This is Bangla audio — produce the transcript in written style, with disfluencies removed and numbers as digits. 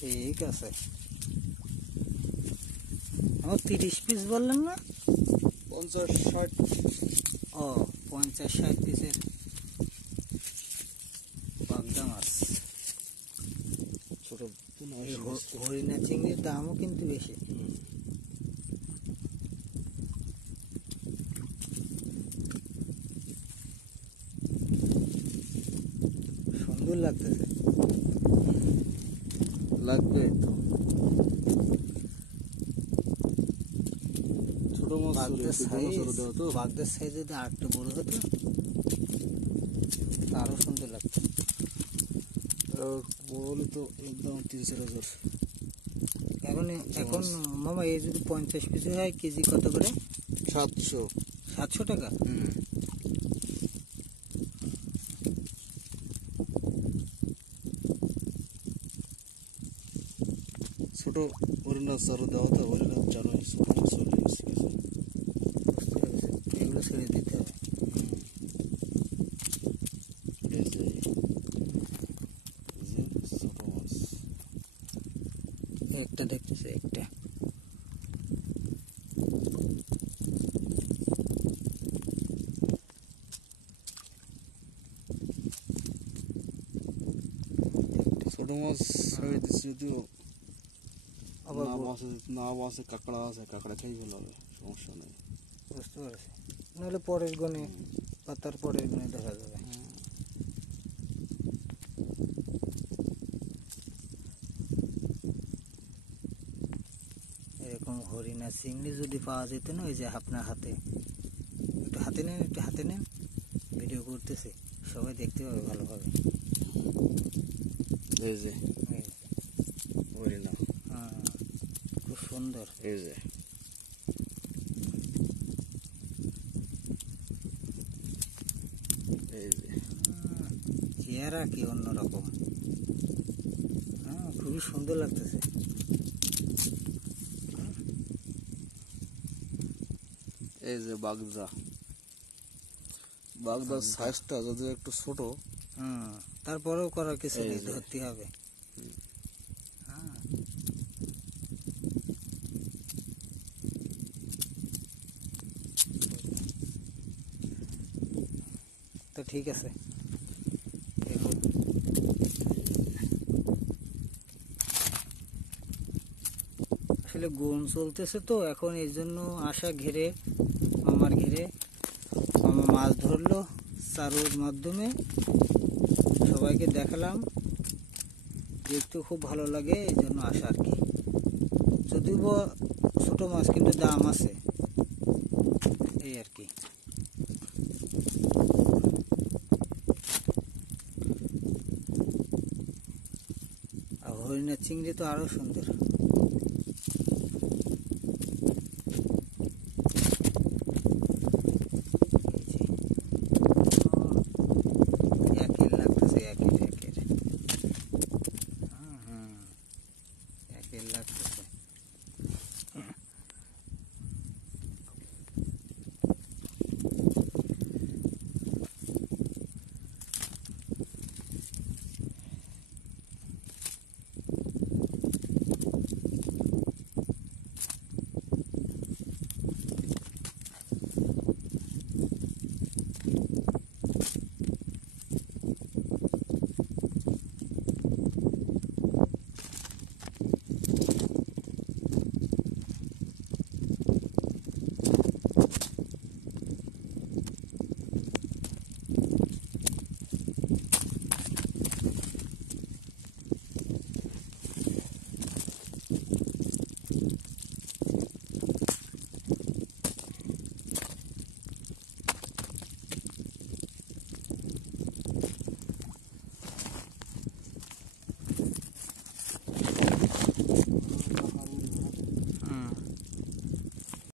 ঠিক আছে। আমার 30 পিস বললেন না? 50-60। ও 50-60 পিসের বাগদা মাছ। ছোট হরিণা চিংড়ির দামও কিন্তু বেশি। সুন্দর লাগতেছে। লাগবে তো। ছোট মাছ বাগদার সাইজ যদি আরেকটু বড় হতো আরো সুন্দর লাগতো। বড় তো একদম 3-4 হাজার। এখন মামা এই যদি 50 পিস হয় কেজি কত করে? 700 টাকা। ছোট হরিণা চারু দেওয়া তো হরিণা জানো ছোট মাছ চলে গেছে। এগুলো ছেড়ে দিতে হবে। ছোট মাছ একটা দেখতেছে একটা। ছোট মাছ ছেড়ে দিচ্ছে যদিও না আছে কাঁকড়া আছে, কাঁকড়া খাই ভালো হবে, সমস্যা নেই। বুঝতে পারছি। নাহলে পরের গনে বা তার পরের গনে দেখা যাবে। এরকম হরিণা চিংড়ি যদি পাওয়া যেত না, ওই যে আপনার হাতে একটু হাতে নেন, ভিডিও করতেছে সবাই দেখতে পাবে ভালোভাবে। এই যে হরিণা খুব সুন্দর। এই যে চেহারা কি অন্যরকম। খুবই সুন্দর লাগতেছে। এই যে বাগদার সাইজটা যদি একটু ছোট, তারপরেও করার কিছু নেই, ধরতে হবে। তো ঠিক আছে। আসলে গরম চলতেছে তো এখন, এই জন্য আশা ঘিরে মামার ঘিরে মামা মাছ ধরলো চারুর মাধ্যমে, সবাইকে দেখালাম, দেখতে খুব ভালো লাগে, এই জন্য আসা আর কি। যদিও ছোট মাছ কিন্তু দাম আছে, এই আর কি। আর হরিণা চিংড়ি তো আরো সুন্দর।